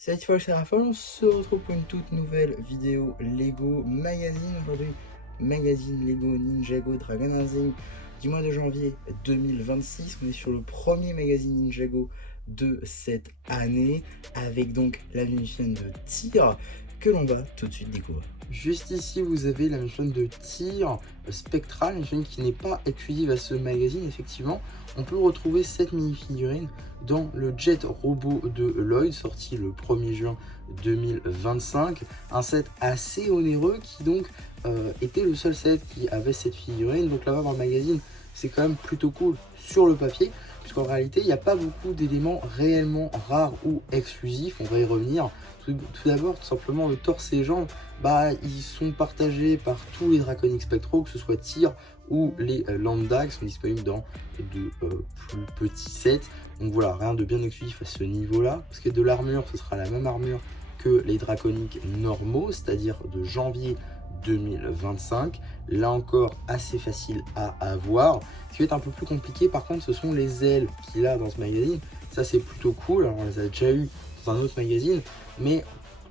Cette fois, c'est Raphaël, on se retrouve pour une toute nouvelle vidéo Lego Magazine. Aujourd'hui, magazine Lego Ninjago Dragon Rising du mois de janvier 2026. On est sur le premier magazine Ninjago de cette année, avec donc la mission de tir que l'on va tout de suite découvrir. Juste ici, vous avez la mission de tir spectral, une mission qui n'est pas exclusive à ce magazine. Effectivement, on peut retrouver cette mini-figurine dans le Jet Robot de Lloyd, sorti le 1er juin 2025. Un set assez onéreux qui donc était le seul set qui avait cette figurine. Donc là-bas dans le magazine, c'est quand même plutôt cool sur le papier, puisqu'en réalité, il n'y a pas beaucoup d'éléments réellement rares ou exclusifs. On va y revenir. Tout d'abord, tout simplement, le torse et les jambes, ils sont partagés par tous les Draconic Spectro, que ce soit tir ou les lambda, qui sont disponibles dans de plus petits sets. Donc voilà, rien de bien exclusif à ce niveau-là. Parce que de l'armure, ce sera la même armure que les Draconiques normaux, c'est-à-dire de janvier 2025. Là encore, assez facile à avoir. Ce qui va être un peu plus compliqué, par contre, ce sont les ailes qu'il a dans ce magazine. Ça, c'est plutôt cool. Alors, on les a déjà eu dans un autre magazine, mais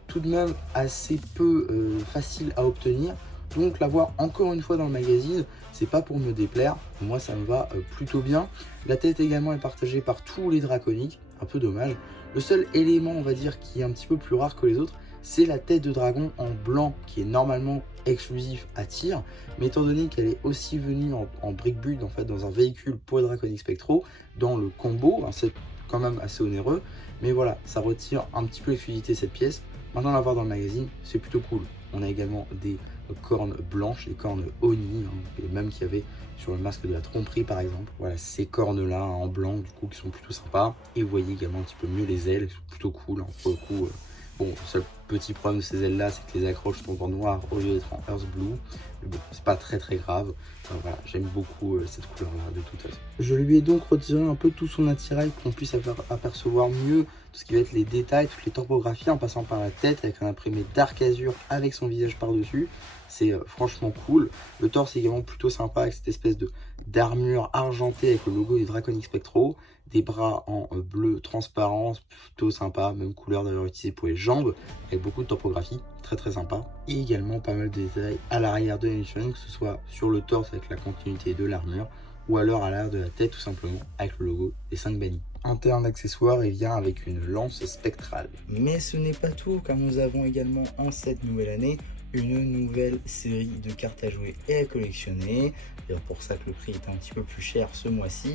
tout de même assez peu facile à obtenir. Donc l'avoir encore une fois dans le magazine, c'est pas pour me déplaire, moi ça me va plutôt bien. La tête également est partagée par tous les draconiques, un peu dommage. Le seul élément, on va dire, qui est un petit peu plus rare que les autres, c'est la tête de dragon en blanc, qui est normalement exclusif à tir, mais étant donné qu'elle est aussi venue en brick build, en fait, dans un véhicule pour les draconiques spectro, dans le combo, c'est quand même assez onéreux, mais voilà, ça retire un petit peu l'exclusivité cette pièce. Maintenant, l'avoir dans le magazine, c'est plutôt cool. On a également des cornes blanches, les cornes Oni, les mêmes qu'il y avait sur le masque de la tromperie par exemple. Voilà, ces cornes là en blanc du coup qui sont plutôt sympas. Et vous voyez également un petit peu mieux les ailes, elles sont plutôt cool pour le coup. Bon, le seul petit problème de ces ailes là, c'est que les accroches sont en noir au lieu d'être en earth blue. Mais bon, c'est pas très grave. Enfin, voilà, j'aime beaucoup cette couleur là de toute façon. Je lui ai donc retiré un peu tout son attirail pour qu'on puisse apercevoir mieux tout ce qui va être les détails, toutes les topographies en passant par la tête avec un imprimé Dark Azure avec son visage par-dessus. C'est franchement cool. Le torse est également plutôt sympa avec cette espèce de d'armure argentée avec le logo des Draconic Spectro. Des bras en bleu transparent, plutôt sympa. Même couleur d'ailleurs utilisée pour les jambes avec beaucoup de topographie, très sympa. Et également pas mal de détails à l'arrière de l'émission, que ce soit sur le torse avec la continuité de l'armure ou alors à l'arrière de la tête tout simplement avec le logo des 5 bannis. En termes d'accessoires, il vient avec une lance spectrale. Mais ce n'est pas tout, car nous avons également en cette nouvelle année une nouvelle série de cartes à jouer et à collectionner. C'est pour ça que le prix est un petit peu plus cher ce mois-ci,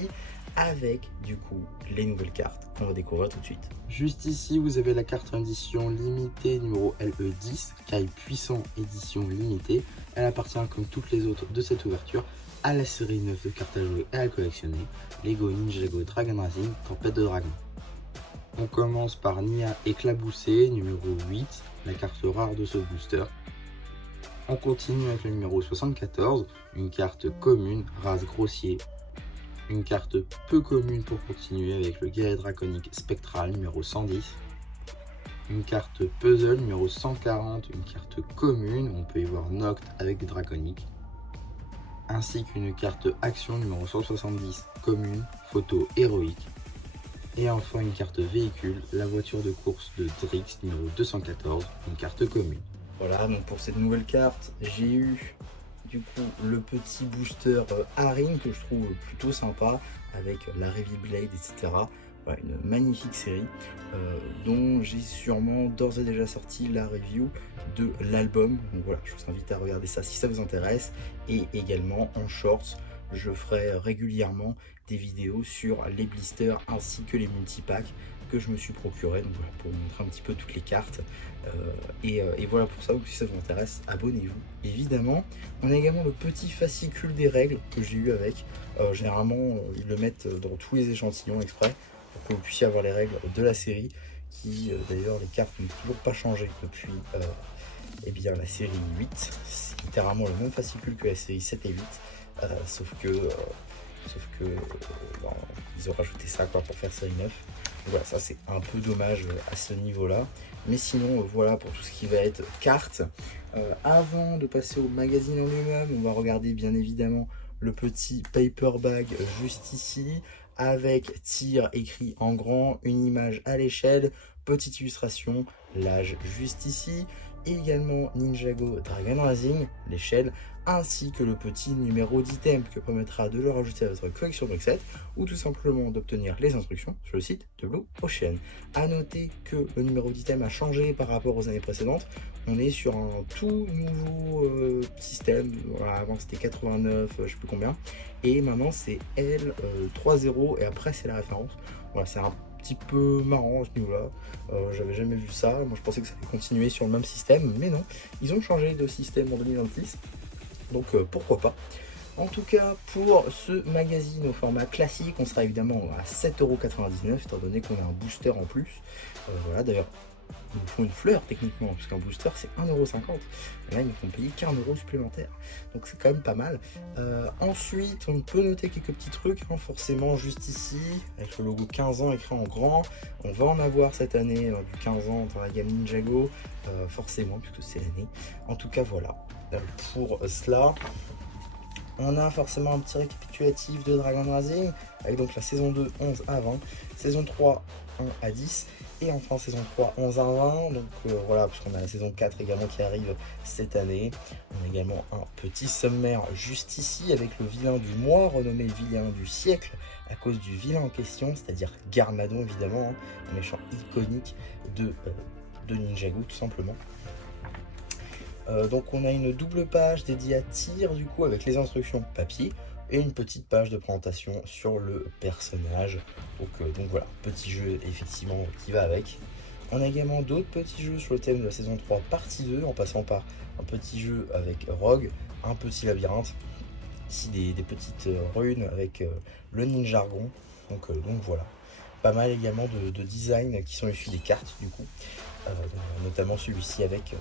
avec du coup les nouvelles cartes qu'on va découvrir tout de suite. Juste ici, vous avez la carte édition limitée numéro LE10, caille puissant édition limitée. Elle appartient comme toutes les autres de cette ouverture à la série 9 de cartes à jouer et à collectionner, Lego Ninjago Dragon Rising Tempête de Dragon. On commence par Nia éclaboussée, numéro 8, la carte rare de ce booster. On continue avec le numéro 74, une carte commune, race grossier. Une carte peu commune pour continuer avec le guerrier draconique spectral, numéro 110. Une carte puzzle, numéro 140, une carte commune, on peut y voir Noct avec des draconiques. Ainsi qu'une carte action numéro 170, commune, photo héroïque. Et enfin une carte véhicule, la voiture de course de Drix numéro 214, une carte commune. Voilà, donc pour cette nouvelle carte, j'ai eu du coup le petit booster Harim que je trouve plutôt sympa avec la Reveal Blade, etc. Voilà, une magnifique série dont j'ai sûrement d'ores et déjà sorti la review de l'album. Donc voilà, je vous invite à regarder ça si ça vous intéresse. Et également en shorts, je ferai régulièrement des vidéos sur les blisters ainsi que les multipacks que je me suis procuré, donc voilà, pour vous montrer un petit peu toutes les cartes. Et voilà pour ça, donc si ça vous intéresse, abonnez-vous. Évidemment, on a également le petit fascicule des règles que j'ai eu avec. Généralement, ils le mettent dans tous les échantillons exprès pour que vous puissiez avoir les règles de la série, qui d'ailleurs les cartes n'ont toujours pas changé depuis eh bien, la série 8. C'est littéralement le même fascicule que la série 7 et 8, sauf que bon, ils ont rajouté ça quoi, pour faire série 9. Donc voilà, ça c'est un peu dommage à ce niveau-là. Mais sinon, voilà pour tout ce qui va être cartes. Avant de passer au magazine en lui-même, on va regarder bien évidemment le petit paper bag juste ici, avec tir écrit en grand, une image à l'échelle, petite illustration, l'âge juste ici, et également Ninjago Dragon Rising, l'échelle, ainsi que le petit numéro d'item que permettra de le rajouter à votre collection de set ou tout simplement d'obtenir les instructions sur le site de Blue Ocean. A noter que le numéro d'item a changé par rapport aux années précédentes. On est sur un tout nouveau système. Voilà, avant c'était 89, je sais plus combien, et maintenant c'est L30 et après c'est la référence. Voilà, c'est un petit peu marrant à ce niveau-là. J'avais jamais vu ça. Moi je pensais que ça allait continuer sur le même système, mais non. Ils ont changé de système en 2026. Donc pourquoi pas. En tout cas, pour ce magazine au format classique, on sera évidemment à 7,99 € étant donné qu'on a un booster en plus. Voilà, d'ailleurs, ils nous font une fleur techniquement, puisqu'un booster c'est 1,50 €. Et là, ils nous font payer qu'1 € supplémentaire. Donc c'est quand même pas mal. Ensuite, on peut noter quelques petits trucs, hein, forcément, juste ici, avec le logo 15 ans écrit en grand. On va en avoir cette année du 15 ans dans la gamme Ninjago, forcément, puisque c'est l'année. En tout cas, voilà. Pour cela, on a forcément un petit récapitulatif de Dragon Rising avec donc la saison 2 11 à 20, saison 3 1 à 10 et enfin saison 3 11 à 20. Donc voilà, parce qu'on a la saison 4 également qui arrive cette année. On a également un petit sommaire juste ici avec le vilain du mois renommé vilain du siècle à cause du vilain en question, c'est-à-dire Garmadon évidemment, hein, un méchant iconique de Ninjago tout simplement. Donc on a une double page dédiée à tir du coup avec les instructions papier et une petite page de présentation sur le personnage. Donc voilà, petit jeu effectivement qui va avec. On a également d'autres petits jeux sur le thème de la saison 3 partie 2 en passant par un petit jeu avec Rogue, un petit labyrinthe, ici des petites runes avec le ninjargon. Donc voilà, pas mal également de designs qui sont issus des cartes du coup, notamment celui-ci avec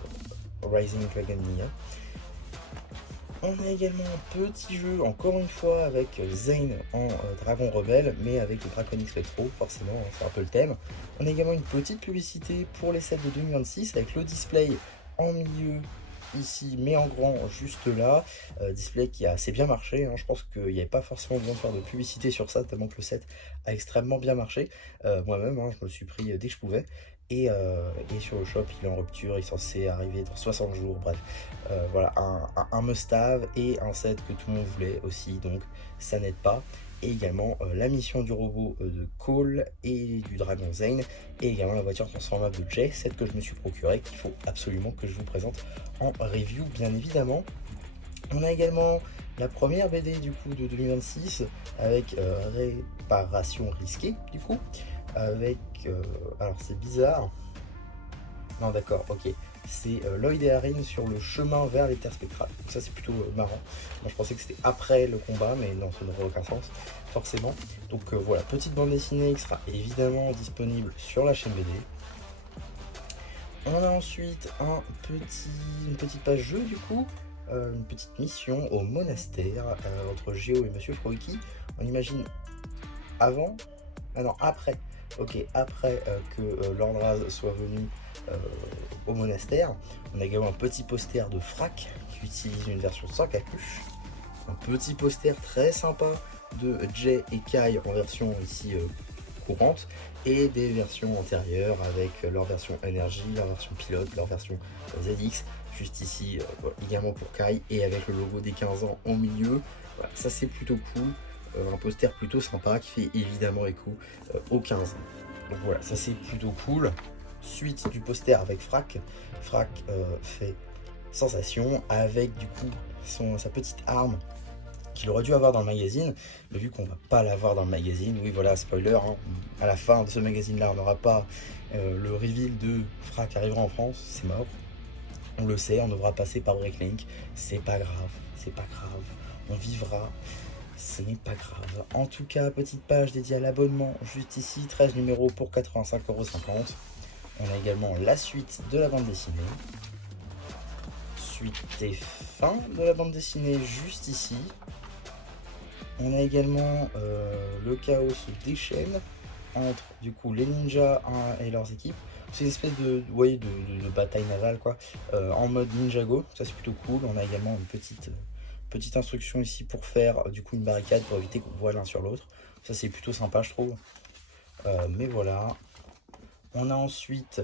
Rising Dragon Nia. On a également un petit jeu, encore une fois, avec Zane en Dragon Rebelle, mais avec le Draconic Spectro, forcément, c'est un peu le thème. On a également une petite publicité pour les sets de 2026, avec le display en milieu, ici, mais en grand, juste là. Display qui a assez bien marché, hein. Je pense qu'il n'y avait pas forcément besoin de faire de publicité sur ça, tellement que le set a extrêmement bien marché. Moi-même, hein, je me le suis pris dès que je pouvais. Et sur le shop, il est en rupture, il est censé arriver dans 60 jours, bref. Voilà, un must-have et un set que tout le monde voulait aussi, donc ça n'aide pas. Et également la mission du robot de Cole et du Dragon Zane, et également la voiture transformable de Jay, set que je me suis procuré, qu'il faut absolument que je vous présente en review, bien évidemment. On a également la première BD du coup de 2026 avec Réparation risquée du coup, avec alors c'est bizarre, non d'accord, ok, c'est Lloyd et Arin sur le chemin vers les terres spectrales. Donc ça c'est plutôt marrant. Moi je pensais que c'était après le combat, mais non, ça n'aurait aucun sens forcément. Donc voilà, petite bande dessinée qui sera évidemment disponible sur la chaîne BD. On a ensuite une petite page jeu du coup, une petite mission au monastère entre Géo et Monsieur Froiki. On imagine avant, ah non, après. Ok, après que Lord Raz soit venu au monastère. On a également un petit poster de Frac qui utilise une version sans capuche. Un petit poster très sympa de Jay et Kai en version ici courante. Et des versions antérieures avec leur version énergie, leur version pilote, leur version ZX. Juste ici également pour Kai et avec le logo des 15 ans au milieu. Voilà, ça c'est plutôt cool. Un poster plutôt sympa qui fait évidemment écho aux 15 ans. Donc voilà, ça c'est plutôt cool. Suite du poster avec Frac. Frac fait sensation avec du coup sa petite arme qu'il aurait dû avoir dans le magazine, mais vu qu'on va pas l'avoir dans le magazine, oui voilà, spoiler, hein, à la fin de ce magazine là on n'aura pas le reveal de Frac arrivera en France, c'est mort. On le sait, on devra passer par Breaklink, c'est pas grave, on vivra. Ce n'est pas grave. En tout cas, petite page dédiée à l'abonnement, juste ici, 13 numéros pour 85,50 €. On a également la suite de la bande dessinée. Suite et fin de la bande dessinée, juste ici. On a également le chaos se déchaîne entre du coup les ninjas et leurs équipes. C'est une espèce de bataille navale quoi, en mode Ninjago. Ça c'est plutôt cool. On a également une petite instruction ici pour faire du coup une barricade pour éviter qu'on voit l'un sur l'autre. Ça c'est plutôt sympa je trouve. Mais voilà. On a ensuite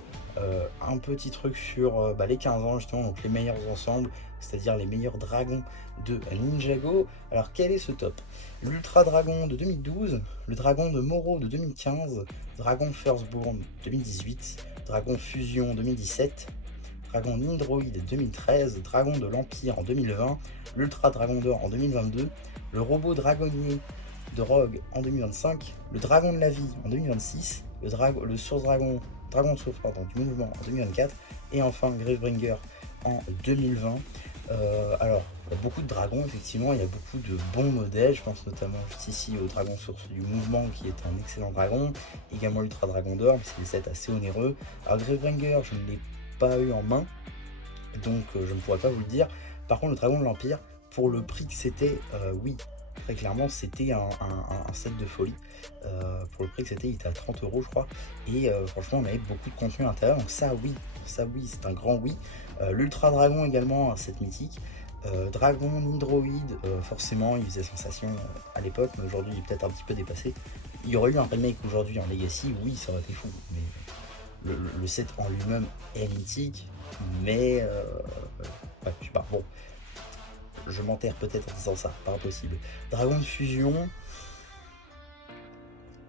un petit truc sur les 15 ans justement, donc les meilleurs ensembles, c'est-à-dire les meilleurs dragons de Ninjago. Alors quel est ce top? L'Ultra Dragon de 2012, le Dragon de Moro de 2015, Dragon Firstborn 2018, Dragon Fusion 2017, Dragon Nindroid 2013, Dragon de l'Empire en 2020, l'Ultra Dragon d'Or en 2022, le robot dragonnier de Rogue en 2025, le Dragon de la Vie en 2026, le Source Dragon, Source du mouvement en 2024, et enfin Gravebringer en 2020. Alors, il y a beaucoup de dragons, effectivement, il y a beaucoup de bons modèles, je pense notamment juste ici au Dragon Source du mouvement qui est un excellent dragon, également l'Ultra Dragon d'Or, mais c'est des sets assez onéreux. Alors Gravebringer, je ne l'ai pas eu en main, donc je ne pourrais pas vous le dire. Par contre, le Dragon de l'Empire, pour le prix que c'était, oui, très clairement, c'était un set de folie. Pour le prix que c'était, il était à 30 € je crois. Et franchement, on avait beaucoup de contenu à l'intérieur. Donc ça, oui, c'est un grand oui. L'Ultra Dragon également, un set mythique. Dragon Nindroid, forcément, il faisait sensation à l'époque, mais aujourd'hui, il est peut-être un petit peu dépassé. Il y aurait eu un remake aujourd'hui en Legacy, oui, ça aurait été fou. Mais le set en lui-même est mythique, mais ouais, je sais pas, bon, je m'enterre peut-être en disant ça, pas impossible. Dragon de fusion,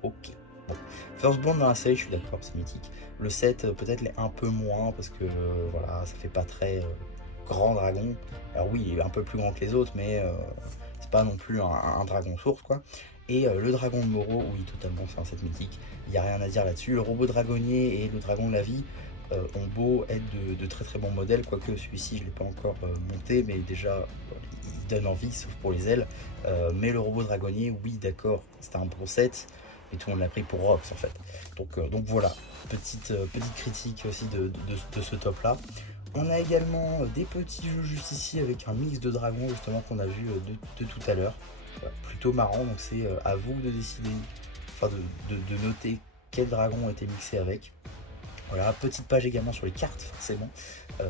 ok. Bon. Firstborn dans la série, je suis d'accord, c'est mythique. Le set peut-être l'est un peu moins parce que voilà, ça fait pas très grand dragon. Alors oui, il est un peu plus grand que les autres, mais c'est pas non plus un dragon source quoi. Et le dragon de Moro, oui, totalement, c'est un set mythique. Il n'y a rien à dire là-dessus. Le robot dragonnier et le dragon de la vie ont beau être de très très bons modèles, quoique celui-ci je ne l'ai pas encore monté, mais déjà il donne envie, sauf pour les ailes. Mais le robot dragonnier, oui, d'accord, c'était un bon set, mais tout le monde l'a pris pour Rox en fait. Donc voilà, petite critique aussi de ce top là. On a également des petits jeux juste ici avec un mix de dragons justement qu'on a vu de tout à l'heure. Plutôt marrant, donc c'est à vous de décider, enfin de noter quel dragon ont été mixés avec. Voilà, petite page également sur les cartes forcément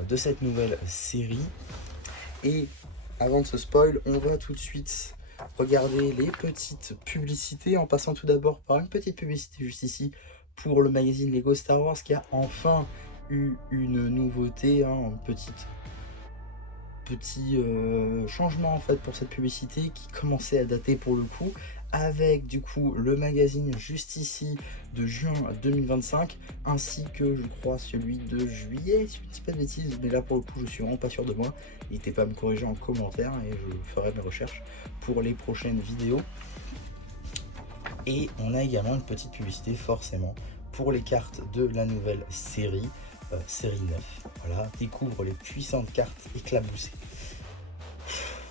de cette nouvelle série. Et avant de se spoil, on va tout de suite regarder les petites publicités en passant tout d'abord par une petite publicité juste ici pour le magazine Lego Star Wars qui a enfin eu une nouveauté, hein, un petit changement en fait pour cette publicité qui commençait à dater pour le coup, avec du coup le magazine juste ici de juin 2025 ainsi que je crois celui de juillet, si je ne dis pas de bêtises, mais là pour le coup je suis vraiment pas sûr de moi. N'hésitez pas à me corriger en commentaire et je ferai mes recherches pour les prochaines vidéos. Et on a également une petite publicité forcément pour les cartes de la nouvelle série, série 9. Voilà, découvre les puissantes cartes éclaboussées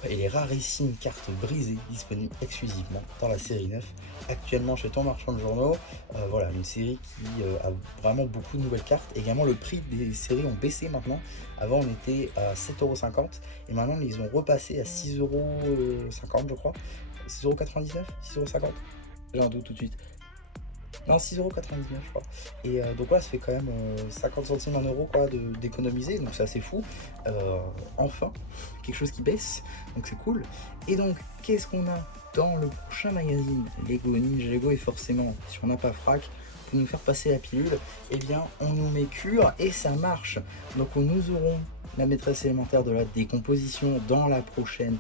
et les rarissimes cartes brisées disponibles exclusivement dans la série 9 actuellement chez ton marchand de journaux. Voilà, une série qui a vraiment beaucoup de nouvelles cartes. Également, le prix des séries ont baissé maintenant. Avant, on était à 7,50 € et maintenant ils ont repassé à 6,50 € je crois. 6,99 €, 6,50 €. J'ai un doute tout de suite. Non, 6,99 € je crois. Et donc là, ça fait quand même 50 centimes en euros quoi, d'économiser, donc c'est assez fou. Enfin, quelque chose qui baisse, donc c'est cool. Et donc, qu'est-ce qu'on a dans le prochain magazine Lego Ninjago? Et forcément, si on n'a pas Frac, pour nous faire passer la pilule, eh bien, on nous met cure et ça marche. Donc nous aurons la maîtresse élémentaire de la décomposition dans la prochaine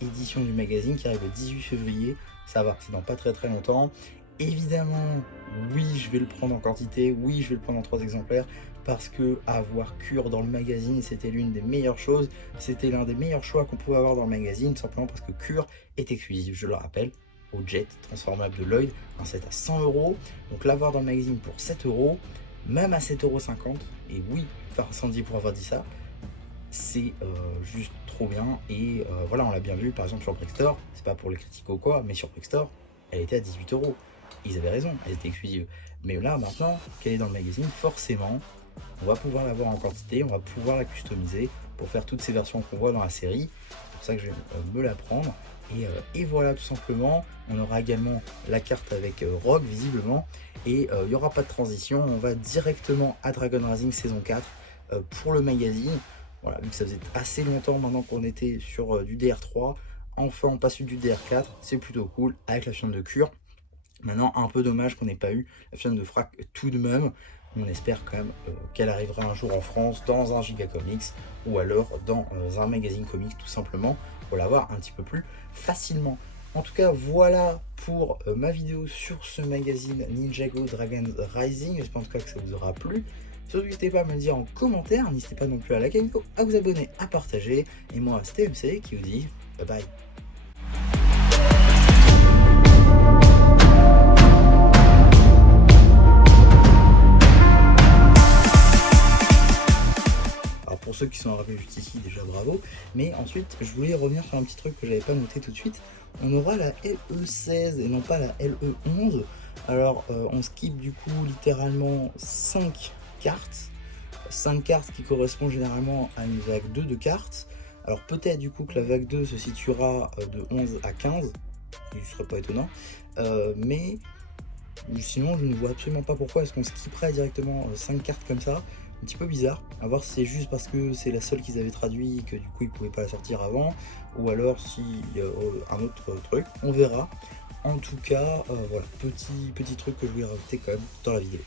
édition du magazine qui arrive le 18 février. Ça va, c'est dans pas très longtemps. Évidemment, oui, je vais le prendre en quantité, oui, je vais le prendre en 3 exemplaires, parce que avoir Cure dans le magazine, c'était l'une des meilleures choses, c'était l'un des meilleurs choix qu'on pouvait avoir dans le magazine, simplement parce que Cure est exclusif, je le rappelle, au jet transformable de Lloyd, un set à 100 €, donc l'avoir dans le magazine pour 7 €, même à 7,50 €, et oui, faire Sandy pour avoir dit ça, c'est juste trop bien, et voilà, on l'a bien vu, par exemple sur Brickstore, c'est pas pour les critiquer ou quoi, mais sur Brickstore, elle était à 18 €. Ils avaient raison, elle était exclusive. Mais là, maintenant qu'elle est dans le magazine, forcément, on va pouvoir l'avoir en quantité, on va pouvoir la customiser pour faire toutes ces versions qu'on voit dans la série. C'est pour ça que je vais me la prendre. Et voilà, tout simplement. On aura également la carte avec Rogue, visiblement. Et il n'y aura pas de transition. On va directement à Dragon Rising saison 4 pour le magazine. Voilà, vu que ça faisait assez longtemps maintenant qu'on était sur du DR3. Enfin, on passe du DR4. C'est plutôt cool avec la fiente de Cure. Maintenant, un peu dommage qu'on n'ait pas eu la firme de Frac tout de même. On espère quand même qu'elle arrivera un jour en France dans un Giga Comics ou alors dans un magazine comics tout simplement pour l'avoir un petit peu plus facilement. En tout cas, voilà pour ma vidéo sur ce magazine Ninjago Dragon Rising. J'espère en tout cas que ça vous aura plu. Surtout, n'hésitez pas à me le dire en commentaire. N'hésitez pas non plus à liker la vidéo, à vous abonner, à partager. Et moi, c'était MC qui vous dit bye bye. Pour ceux qui sont arrivés juste ici, déjà bravo. Mais ensuite, je voulais revenir sur un petit truc que j'avais pas noté tout de suite. On aura la LE16 et non pas la LE11. Alors, on skip du coup littéralement 5 cartes. 5 cartes qui correspondent généralement à une vague 2 de cartes. Alors peut-être du coup que la vague 2 se situera de 11 à 15. Ce ne serait pas étonnant. Mais sinon, je ne vois absolument pas pourquoi est-ce qu'on skipperait directement 5 cartes comme ça. Un petit peu bizarre, à voir si c'est juste parce que c'est la seule qu'ils avaient traduit et que du coup ils pouvaient pas la sortir avant, ou alors s'il y a un autre truc, on verra. En tout cas, voilà, petit truc que je voulais rajouter quand même dans la vidéo.